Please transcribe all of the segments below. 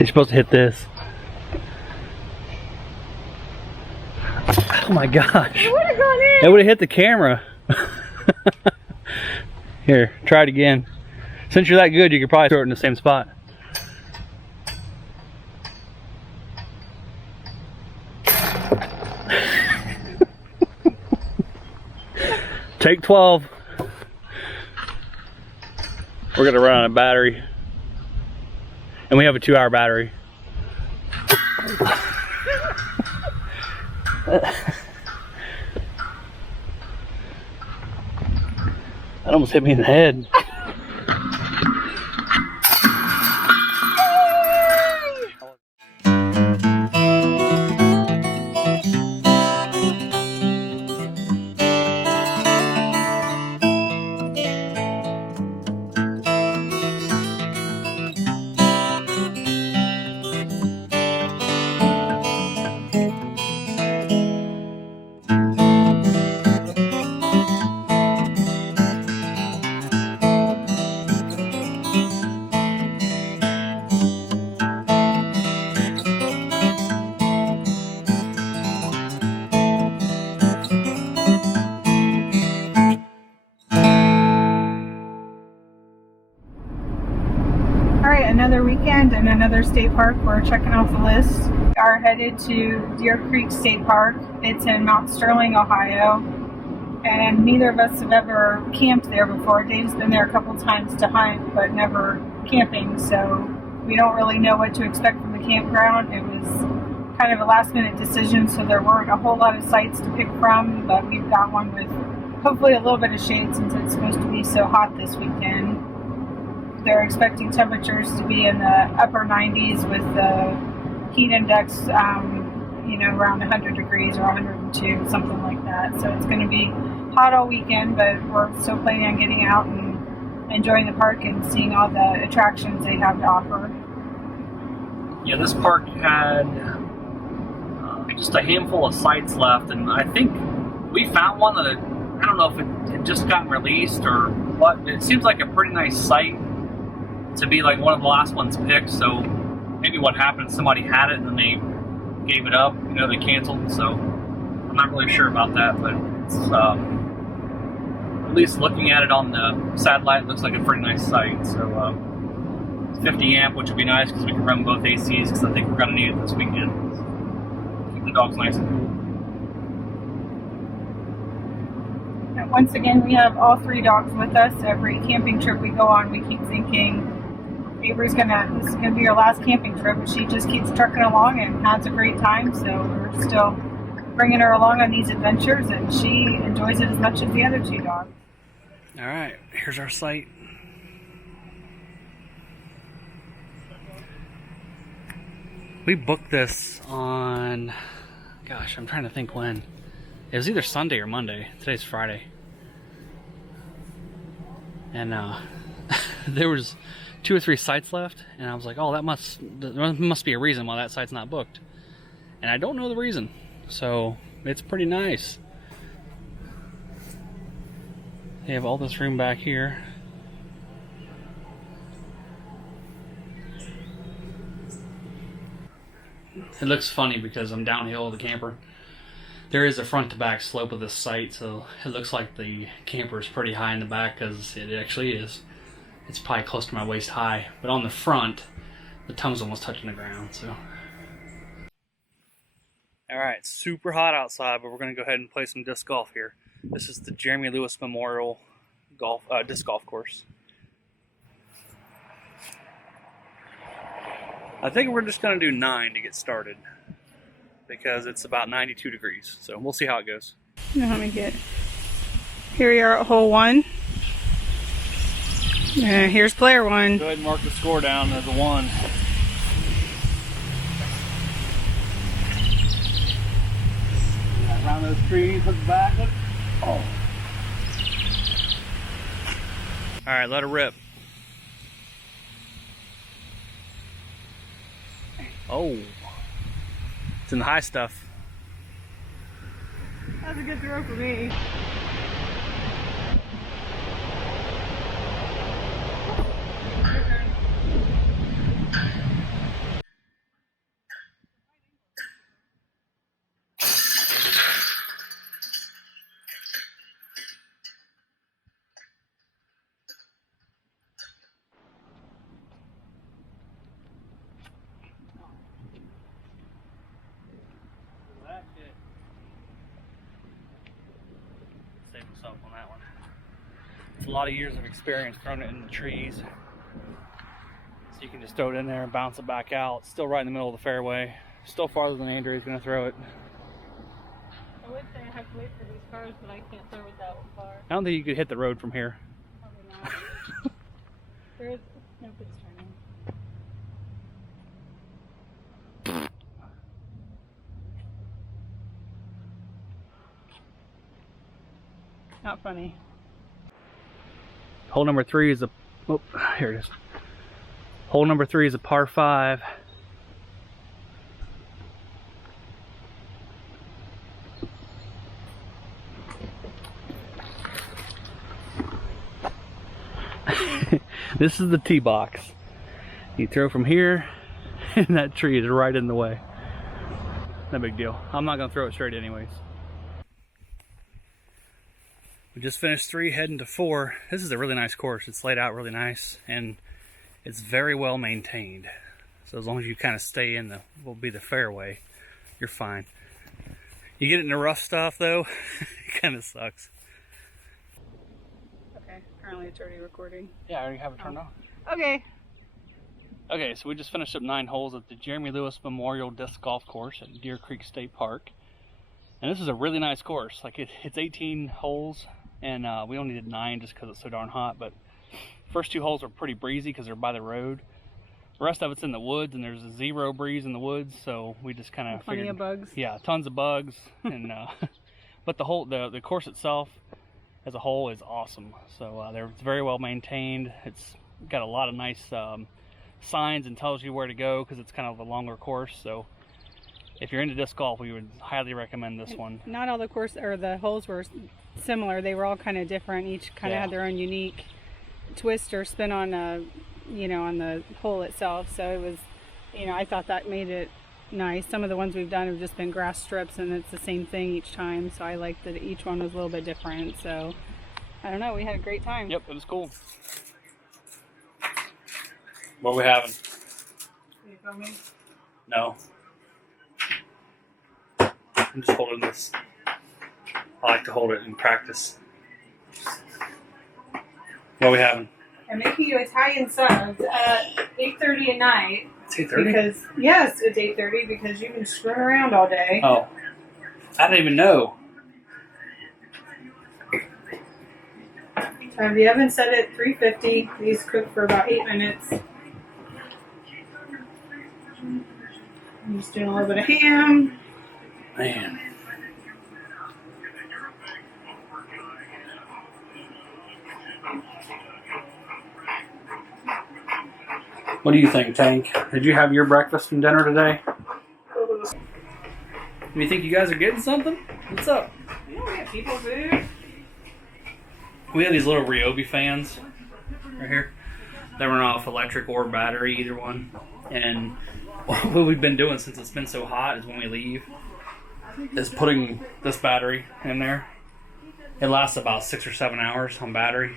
You're supposed to hit this. Oh my gosh. It would have gone in. It would have hit the camera. Here, try it again. Since you're that good, you could probably throw it in the same spot. Take 12. We're gonna run out of battery. And we have a 2-hour battery. That almost hit me in the head. Another weekend and another state park. We're checking off the list. We are headed to Deer Creek State Park. It's in Mount Sterling, Ohio, and neither of us have ever camped there before. Dave's been there a couple times to hunt, but never camping, so we don't really know what to expect from the campground. It was kind of a last-minute decision, so there weren't a whole lot of sites to pick from, but we've got one with hopefully a little bit of shade since it's supposed to be so hot this weekend. They're expecting temperatures to be in the upper 90s with the heat index, around 100 degrees or 102, something like that. So it's going to be hot all weekend, but we're still planning on getting out and enjoying the park and seeing all the attractions they have to offer. Yeah, this park had just a handful of sites left, and I think we found one that I don't know if it had just gotten released or what. It seems like a pretty nice site to be like one of the last ones picked, so maybe what happened, somebody had it and then they gave it up, they canceled, so I'm not really sure about that, but it's, at least looking at it on the satellite, it looks like a pretty nice site. So it's 50 amp, which would be nice because we can run both ACs, because I think we're going to need it this weekend. Keep the dogs nice and cool. Once again, we have all 3 dogs with us. Every camping trip we go on, we keep thinking Avery's this is gonna be her last camping trip, but she just keeps trucking along and has a great time. So we're still bringing her along on these adventures, and she enjoys it as much as the other 2 dogs. All right, here's our site. We booked this on, gosh, I'm trying to think when. It was either Sunday or Monday. Today's Friday. And there was 2 or 3 sites left, and I was like, oh, there must be a reason why that site's not booked. And I don't know the reason. So it's pretty nice. They have all this room back here. It looks funny because I'm downhill with the camper. There is a front to back slope of this site, so it looks like the camper is pretty high in the back, because it actually is. It's probably close to my waist high, but on the front, the tongue's almost touching the ground. So, all right, it's super hot outside, but we're gonna go ahead and play some disc golf here. This is the Jeremy Lewis Memorial disc golf course. I think we're just gonna do 9 to get started, because it's about 92 degrees. So we'll see how it goes. Let me get. Here we are at hole 1. Here's player 1. Go ahead and mark the score down as a 1. Around those trees, look back, look. Oh. All right, let it rip. Oh. It's in the high stuff. That's a good throw for me. So on that one, it's a lot of years of experience throwing it in the trees. So you can just throw it in there and bounce it back out. It's still right in the middle of the fairway. Still farther than Andrew's going to throw it. I would say I have to wait for these cars, but I can't throw it that far. I don't think you could hit the road from here. Probably not. There's no good turning. Not funny. Hole number 3 is a, oh, here it is. Hole number 3 is a par 5. This is the tee box. You throw from here, and that tree is right in the way. No big deal. I'm not gonna throw it straight anyways. We just finished 3, heading to 4. This is a really nice course. It's laid out really nice, and it's very well maintained. So as long as you kind of stay in the, will be the fairway, you're fine. You get it in the rough stuff though, it kind of sucks. Okay, apparently it's already recording. Yeah, I already have it turned on. Okay. Okay, so we just finished up 9 holes at the Jeremy Lewis Memorial Disc Golf Course at Deer Creek State Park. And this is a really nice course. Like it's 18 holes, and we only did 9 just because it's so darn hot. But first 2 holes are pretty breezy because they're by the road. The rest of it's in the woods, and there's a 0 breeze in the woods, so we just kind of Plenty of bugs. Yeah, tons of bugs, and but the course itself as a whole is awesome. So it's very well maintained. It's got a lot of nice signs and tells you where to go because it's kind of a longer course. So if you're into disc golf, we would highly recommend this one. Not all the course or the holes were similar. They were all kind of different. Each kind of had their own unique twist or spin on on the hole itself. So it was, I thought that made it nice. Some of the ones we've done have just been grass strips, and it's the same thing each time. So I liked that each one was a little bit different. So I don't know. We had a great time. Yep, it was cool. What are we having? Are you filming? No. I'm just holding this. I like to hold it in practice. What are we having? I'm making you Italian subs at 8:30 at night. It's 8:30? Because, yes, it's 8:30 because you've been screwing around all day. Oh. I didn't even know. So the oven set at 350. These cook for about 8 minutes. I'm just doing a little bit of ham. Man. What do you think, Tank? Did you have your breakfast and dinner today? You think you guys are getting something? What's up? We have people food. We have these little Ryobi fans right here. They run off electric or battery, either one. And what we've been doing since it's been so hot is when we leave, is putting this battery in there. It lasts about 6 or 7 hours on battery,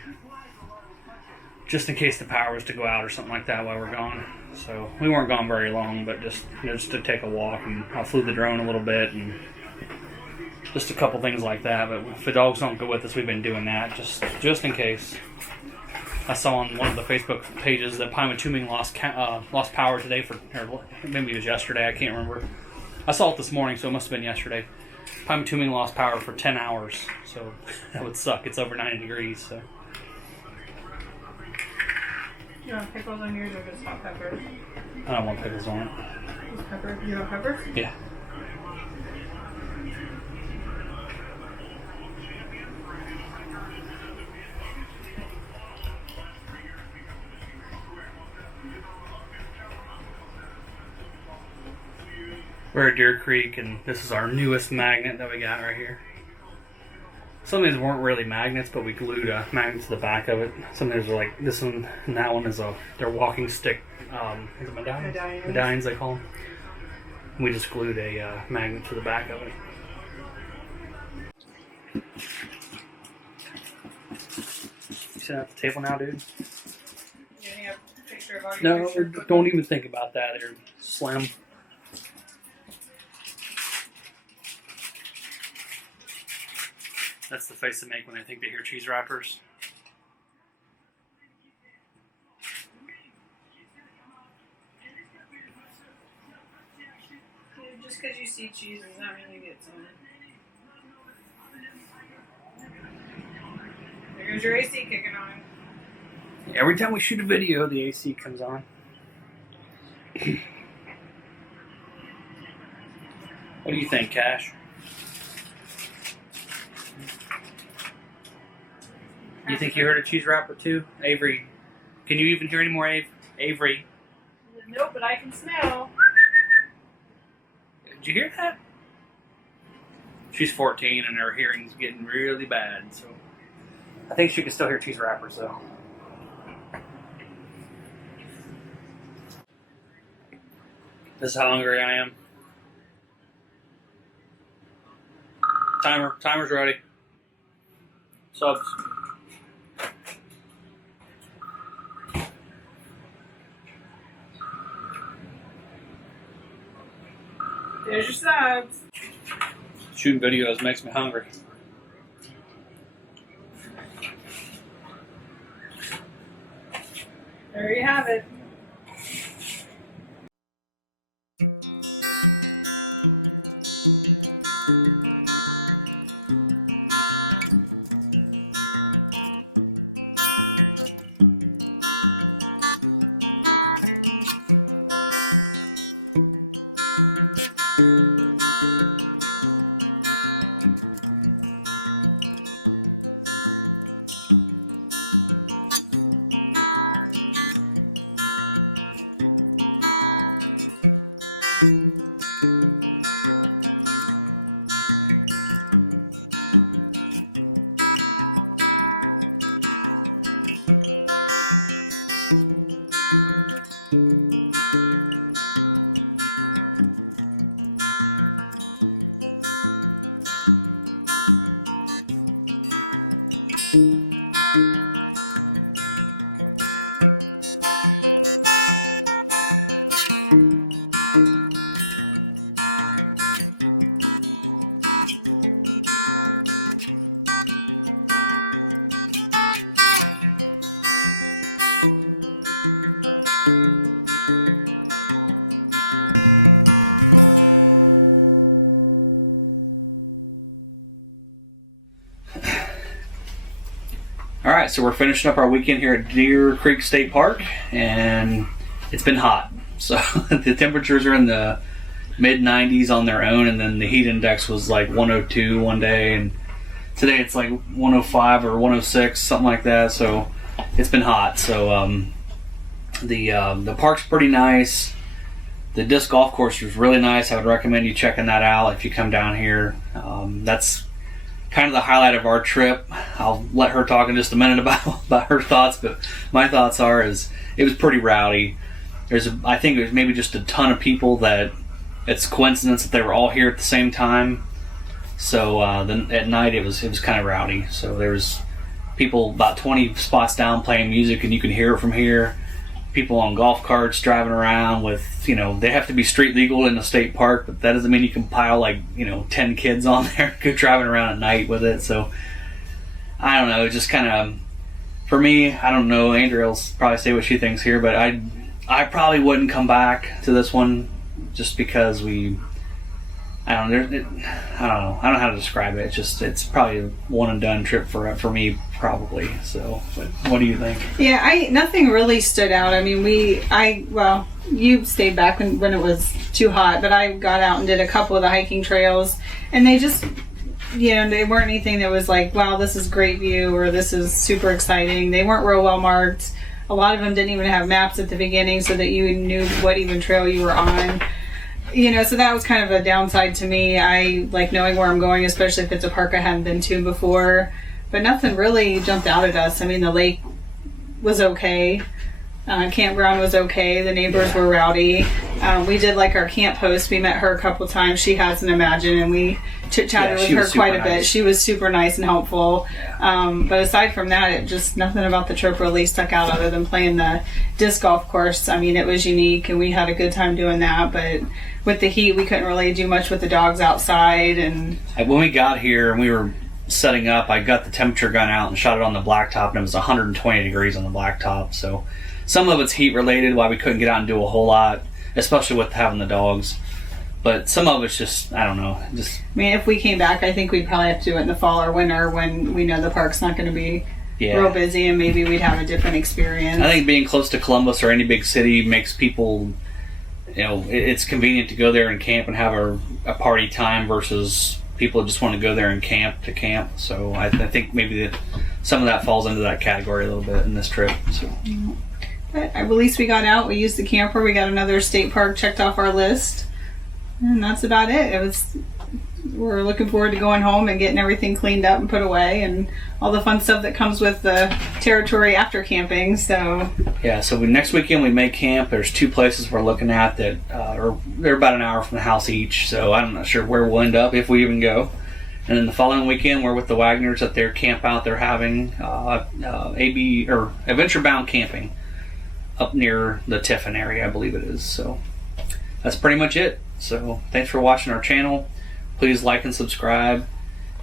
just in case the power was to go out or something like that while we're gone. So we weren't gone very long, but just to take a walk, and I flew the drone a little bit, and just a couple things like that. But if the dogs don't go with us, we've been doing that just in case. I saw on one of the Facebook pages that Pymatuming lost power today or maybe it was yesterday. I can't remember. I saw it this morning, so it must have been yesterday. Pymatuming lost power for 10 hours, so that would suck. It's over 90 degrees. So. You want pickles on yours or just hot pepper? I don't want pickles on it. Just pepper. You want pepper? Yeah. We're at Deer Creek, and this is our newest magnet that we got right here. Some of these weren't really magnets, but we glued a magnet to the back of it. Some of these are like this one, and that one is they're walking stick. Is it medallions? Medallions, they call them. We just glued a magnet to the back of it. You sitting at the table now, dude? You have a picture of all your No, pictures? don't even think about that. They're slim. That's the face they make when they think they hear cheese wrappers. Just because you see cheese does not mean you get some. There's your AC kicking on. Every time we shoot a video, the AC comes on. What do you think, Cash? You think you heard a cheese wrapper too? Avery, can you even hear any more, Avery? Nope, but I can smell. Did you hear that? She's 14 and her hearing's getting really bad, so I think she can still hear cheese wrappers though. This is how hungry I am. Timer's ready. Subs. There's your subs. Shooting videos makes me hungry. There you have it. Alright, so we're finishing up our weekend here at Deer Creek State Park, and it's been hot. So the temperatures are in the mid-90s on their own, and then the heat index was like 102 one day, and today it's like 105 or 106, something like that. So it's been hot. So the park's pretty nice. The disc golf course was really nice. I would recommend you checking that out if you come down here. That's kind of the highlight of our trip. I'll let her talk in just a minute about her thoughts, but my thoughts is it was pretty rowdy. I think there's maybe just a ton of people that it's coincidence that they were all here at the same time. So then at night it was kind of rowdy. So there's people about 20 spots down playing music, and you can hear it from here. People on golf carts driving around with, they have to be street legal in the state park, but that doesn't mean you can pile 10 kids on there go driving around at night with it. So I don't know, just kind of, for me, I don't know, Andrea will probably say what she thinks here, but I probably wouldn't come back to this one just because I don't know how to describe it. It's probably a one and done trip for me probably. So, but what do you think? Yeah, nothing really stood out. I mean, you stayed back when it was too hot, but I got out and did a couple of the hiking trails, and they just, they weren't anything that was like, wow, this is great view or this is super exciting. They weren't real well marked. A lot of them didn't even have maps at the beginning so that you knew what even trail you were on. So that was kind of a downside to me. I like knowing where I'm going, especially if it's a park I hadn't been to before. But nothing really jumped out at us. I mean, the lake was okay. Campground was okay. The neighbors were rowdy. We did like our camp host. We met her a couple times. She has an Imagine, and we chit-chatted with her quite a bit. She was super nice and helpful. But aside from that, nothing about the trip really stuck out other than playing the disc golf course. I mean, it was unique, and we had a good time doing that. But with the heat, we couldn't really do much with the dogs outside. And when we got here and we were setting up, I got the temperature gun out and shot it on the blacktop, and it was 120 degrees on the blacktop. So some of it's heat related, why we couldn't get out and do a whole lot, especially with having the dogs. But some of it's just, I don't know. Just, I mean, if we came back, I think we'd probably have to do it in the fall or winter when we know the park's not going to be real busy, and maybe we'd have a different experience. I think being close to Columbus or any big city makes people, it's convenient to go there and camp and have a party time versus people just want to go there and camp to camp. So I think maybe some of that falls into that category a little bit in this trip. So. But at least we got out, we used the camper, we got another state park checked off our list. And that's about it. We're looking forward to going home and getting everything cleaned up and put away, and all the fun stuff that comes with the territory after camping. So next weekend we may camp. There's 2 places we're looking at that they're about an hour from the house each. So I'm not sure where we'll end up if we even go. And then the following weekend we're with the Wagners at their camp out they're having Adventure Bound Camping up near the Tiffin area, I believe it is. So that's pretty much it. So thanks for watching our channel. Please like and subscribe.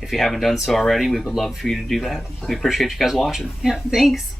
If you haven't done so already, we would love for you to do that. We appreciate you guys watching. Yeah, thanks.